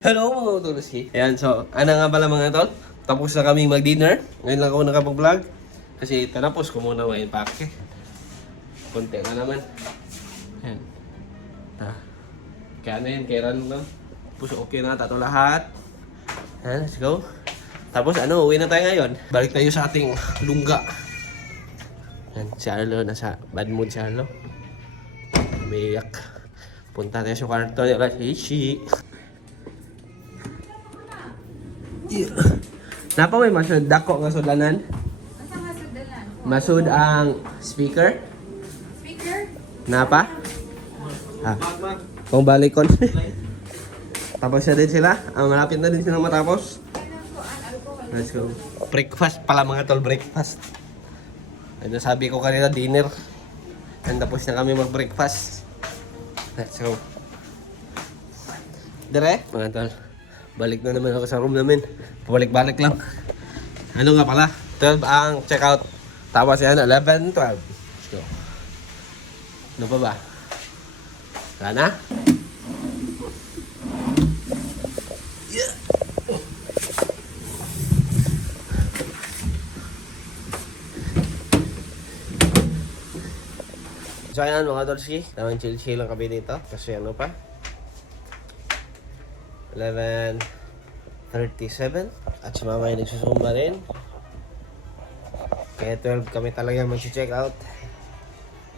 Hello mga utolosi. Ayan, so, ano nga pala mga tol? Tapos na kami mag-dinner. Ngayon lang ako nakapag-vlog. Kasi tanapos ko muna ma-impake. Konti na naman. Ayan. Kaya ano yun, kaya lang lang. Tapos okay na tato lahat. Ayan, let's go. Tapos ano, uwi na tayo ngayon. Balik tayo sa ating lungga. Ayan, si Arlo, nasa bad mood si Arlo. Umiyak. Punta tayo sa kwarto niya. Hishi. Yeah. Napa may masud dako nga sudlanan? Asa nga sudalan? Masud ang speaker? Speaker? Napa? Ah. Kung balikon. Tapos na din sila. Malapit na din silang matapos. Let's go. Breakfast pala mga tol, breakfast. Ano sabi ko kanina, dinner. And tapos na kami mag-breakfast. Let's go. Dire, mga tol. Balik na naman ako sa room namin. Pabalik-balik lang. Ano nga pala? 12 ang checkout. Tapos yan, 11, 12. Let's go. Ano pa ba? Wala na? Yeah. So ayan mga Dorski. Tamang chill-chill lang kami dito. Kasi ano pa? 11:37 at si mama ay nagsusumba rin. Kaya 12 kami talaga mag-check out.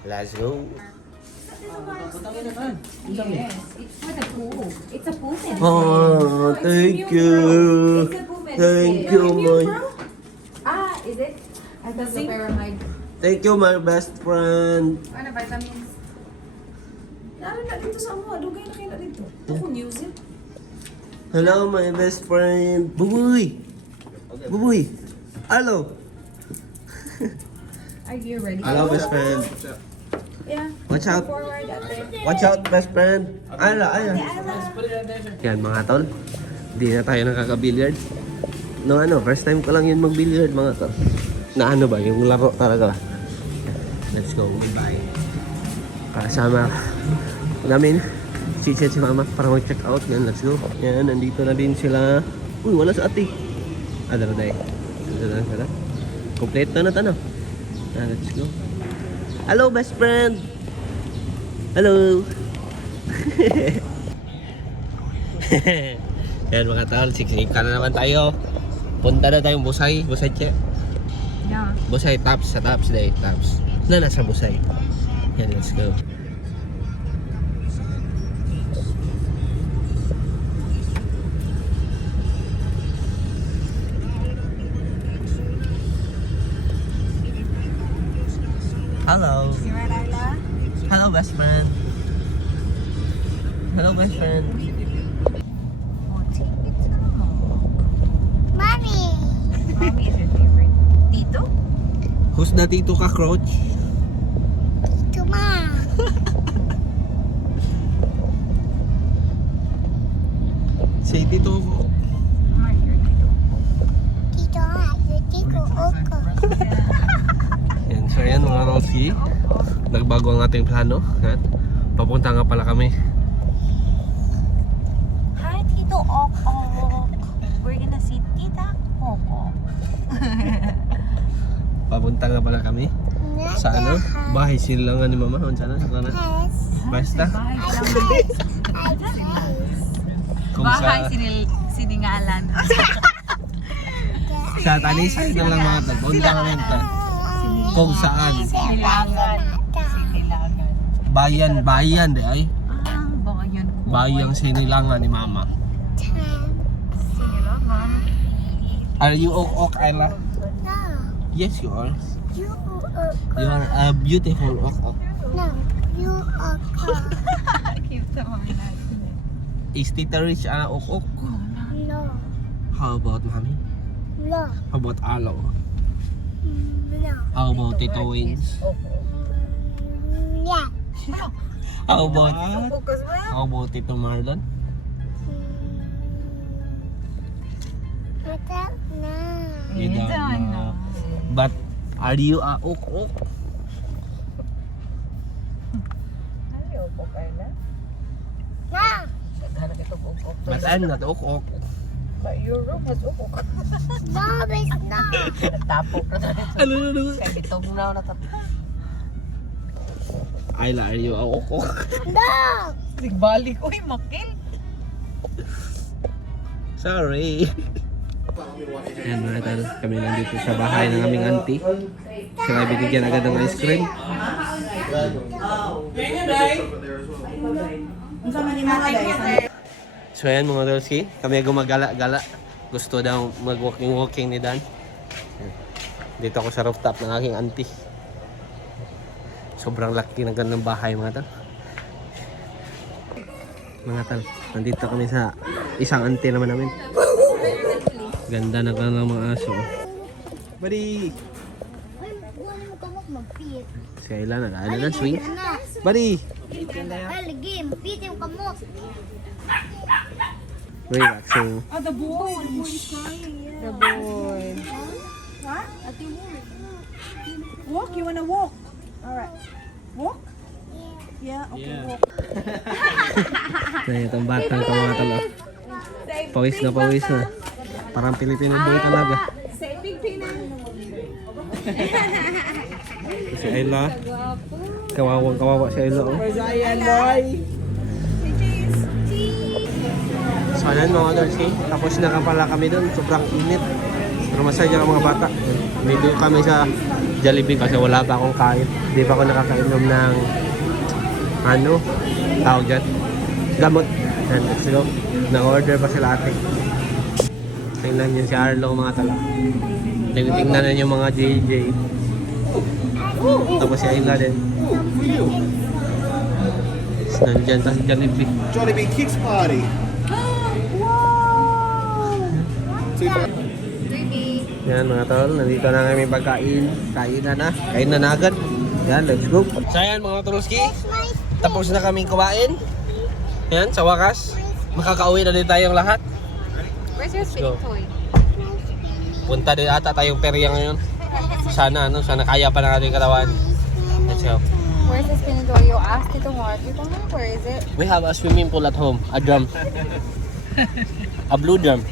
Let's go. Yes, it's for the poo. It's a poo pen. Oh, thank you. It's a poo pen. Thank you, my. Is it? I thought the pyramid. Thank you, my best friend. Ano, vitamins? Naroon na dito sa mga, dugay na kayo na dito. Ako music. Hello, my best friend. Buboy. Buboy. Hello. Are you ready? Hello, best friend. Yeah. Watch out. Forward ate. Watch out, best friend. Ala, ala. Yan mga tol. Hindi na tayo nakaka-billiard. No, first time ko lang yun mag-billiard mga tol. Na ano ba, yung laro talaga. Let's go. Goodbye. Kasama namin si mama para mag-check out. Yan, let's go. Yan, nandito na din sila. Uy, wala sa ate. Dara day. Dara. Kompleto na tanong. Let's go. Hello, best friend. Hello. Yan mga tol, siksika na naman tayo. Punta na tayong Busay. Busay check. Yeah. Busay, Tops. Sa Tops day. Tops. Nasa Busay. Yan, let's go. Hello. You right, Ayla? Hello, best friend. Hello, best friend. Mommy is your favorite. Tito? Who's the Tito Cockroach? Tito Ma. Say Tito. Yan, so yan mga Rolski. Nagbago ang ating plano. Yan. Papunta nga pala kami. Hi, Tito Oko. We're gonna see Tita Oko. Papunta nga pala kami. Sa ano? Bahay silangan ni mama. Sana? Basta. Kung Bahay sa... siningalan. Sa Talisay na lang mga tag. Punta kami ito. Kung saan. Sinilangan. Bayan de ay. Baka yun. Bayang sinilangan ni mama. Sinilangan. Are you ok Ayla? Yes, you are. You are a beautiful ok. Cute naman natin. Is Tita Rich ok? How about mommy? How about Alo? How about Tito Wins? How about Focus mo. How about Tito Marlon? You don't know. But are you a ok? Ayaw po kayo na. Hanap ito uk-uk. Matan, natuok-ok. But your room has uk-uk. Mom, it's not. Nagtapok na tayo. Ano? Kaya bitong na natapok. Ayla, are you ok-ok? No. Nagbalik. Uy, makil. Sorry. Ayan mga tal, kami nandito sa bahay ng aming auntie. Sila binigyan agad ng ice cream. So ayan mga Dolski, kami gumagala-gala. Gusto daw mag-walking-walking ni Dan. Dito ako sa rooftop ng aking auntie. Sobrang laki ng gandang bahay mga tal. Mga tal, nandito kami sa isang auntie naman namin. Ganda na ng mga aso. Buddy! Si Kayla nag-ano na swing. Buddy! Lagi, mapit yung kamot. Relaxing. Oh, the boy. The boy. What? Walk? You wanna walk? Alright. Walk? Yeah, okay, walk. Na itong batang ito mga talo. Pawis na. Parang Pilipino boy talaga. Say Filipino. Si Ayla. Kawawa si Ayla. Oh. Where's Ayan, boy? So ayan mga Dolce, tapos na pala kami doon. Sobrang init. Pero masaya ang mga bata. Dito kami sa Jollibee kasi wala pa akong kain. Hindi pa ako nakakainom ng tawag dyan, gamot. And let's go. Na-order pa sila ate. Tingnan yun si Arlo mga tala. Tingnan na yung mga JJ. Tapos si Ayla din. Tapos nandyan pa si Jollibee. Jollibee Kicks Party. Yan mga tol, nandito na kami pagkain. Kain na agad. Yan, let's go. So yan mga tolski, tapos na kaming kumain. Yan, sa wakas, makakauwi na din tayong lahat. Where's your spinning toy? Punta din ata tayong perya ngayon. Sana kaya pa ng ating katawan. Let's go. Where's the spinning toy? You asked it to work. You don't know where is it? We have a swimming pool at home, a drum. A blue drum.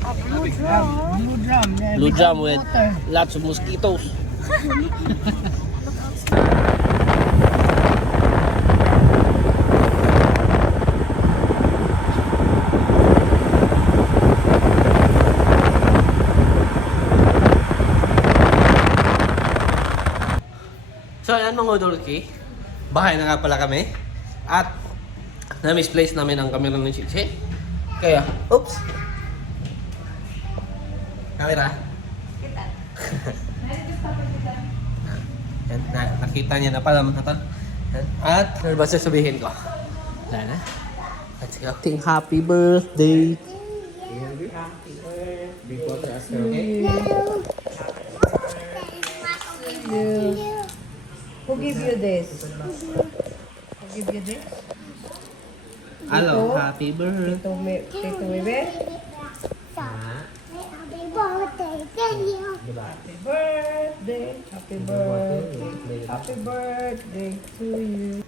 A blue drum. Blue drum. Yeah, Blue drum with lots of mosquitoes. So ayan mga Dolki, bahay na nga pala kami. At na-misplace namin ang camera ng Chiche. Kaya, oops! Camera. Yan, nakita niya na pala mga tan. At ano ba sasabihin ko? Wala na. Let's go. Sing happy birthday. Who give you this? Who give you this? Hello, happy birthday. Tito Bebe? Happy birthday. Happy birthday. Happy birthday to you.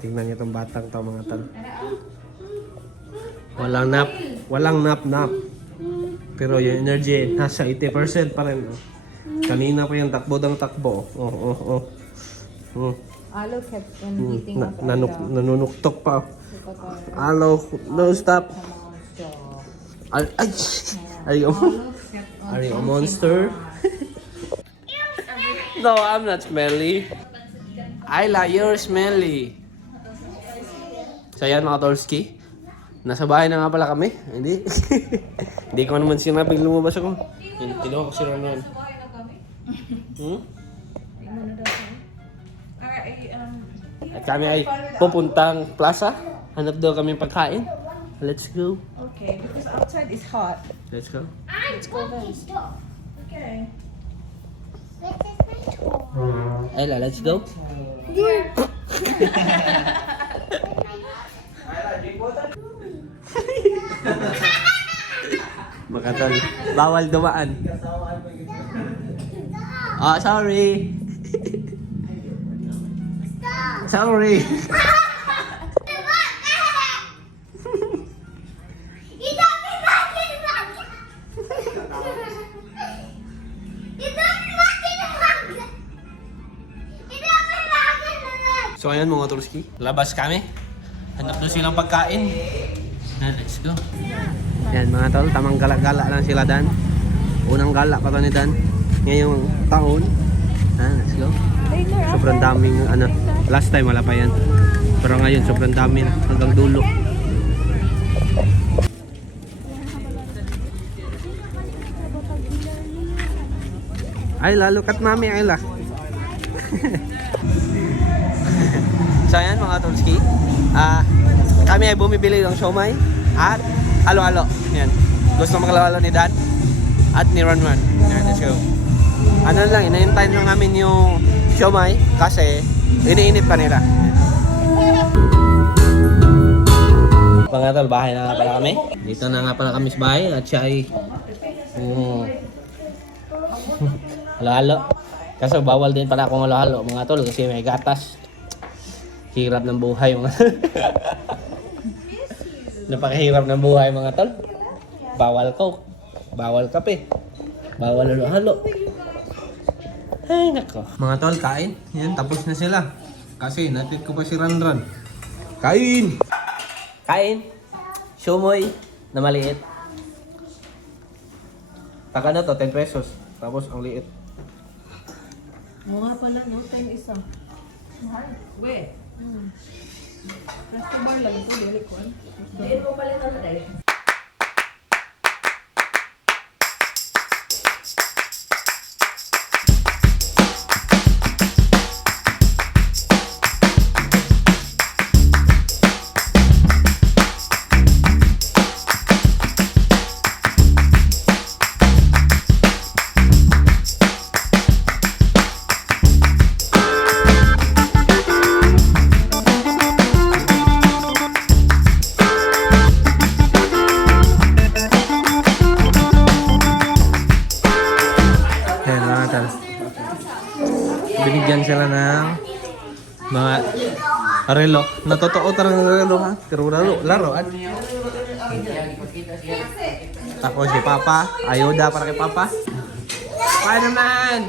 Tingnan niyo tong batang to mga tan. Walang nap. Pero yung energy nasa 80% pa rin. Oh. Kanina pa yung takbo. Alo kept on eating up Nanunuktok pa. Alo, no stop. Are you a monster? No, I'm not smelly. Ayla, you're smelly. So yan mga Tolski. Nasa bahay na nga pala kami. Hindi. Hindi ko naman sinabing lumabas ako. Kinuha ko sila noon. At kami ay pupuntang plaza. Hanap daw kami pagkain. Let's go. Okay, because outside is hot. Let's go. Let's go then. Okay. Ayla, let's go. Makatol. Bawal dumaan. Sorry. Sorry. So ayan mga Tulski, labas kami. Hanap doon silang pagkain. Let's go. Yan mga tol, tamang gala-gala lang sila Dan. Unang gala pa to ni Dan ngayong taon. Let's go. Sobrang daming ano, last time wala pa yan. Pero ngayon sobrang dami na hanggang dulo. Ay, lalo kat mami, Ayla. So ayan mga Tulski, kami ay bumibili ng siomay at halo-halo. Yan. Gusto maglalo ni Dan at ni Ronwan. Yan, let's go. Ano lang, inaintay lang namin yung siomay kasi iniinit pa nila. Mga tol, bahay na nga pala kami. Dito na nga pala kami sa bahay at siya ay halo-halo. Kaso bawal din pala akong halo-halo mga tol kasi may gatas. Hirap ng buhay mga napakahirap ng buhay mga tol. Bawal coke, bawal kape, bawal halo-halo. Ay nako. Mga tol, kain. Yan, tapos na sila. Kasi natid ko pa si Ranran. Kain! Kain! Shumoy na maliit. Taka na to, 10 pesos. Tapos ang liit. Oo nga pala, no? 10 isa. Mahal. We. Resto bar lang ito, dili ko. Dili mo pala ito na dahil. Binigyan sila ng mga relo. Natotoo talaga ng relo ha. Pero laruan. Tapos si Papa. Ayuda para kay Papa. Spider-Man!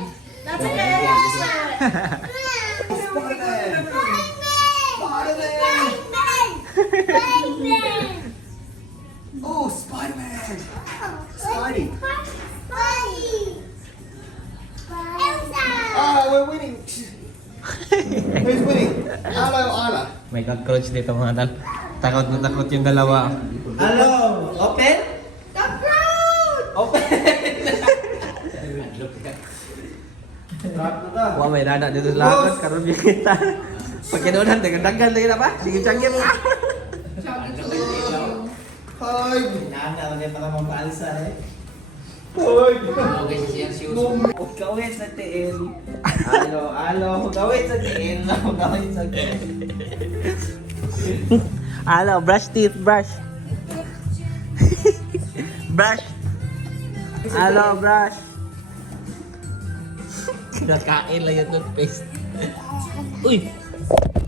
Oh, Spider-Man! Spidey! Oh, we're winning! Who's winning? Hello, Anna. May cockroach dito mga tal. Takot na takot yung dalawa. Hello! Open? Open! Wah, may dada dito sa lakot. Karoon yung kita. Pagkinunan, dagan-dagan lagi na ba? Sige, tiyangin mo. Hi! Nana, lagay para mapaalsa eh. Hi! Gawin sa tiin. Alo, gawin sa tiin. Gawin sa tiin. Hello, brush teeth, brush. Brush. Hello, brush. Nakain lang yung toothpaste. Uy!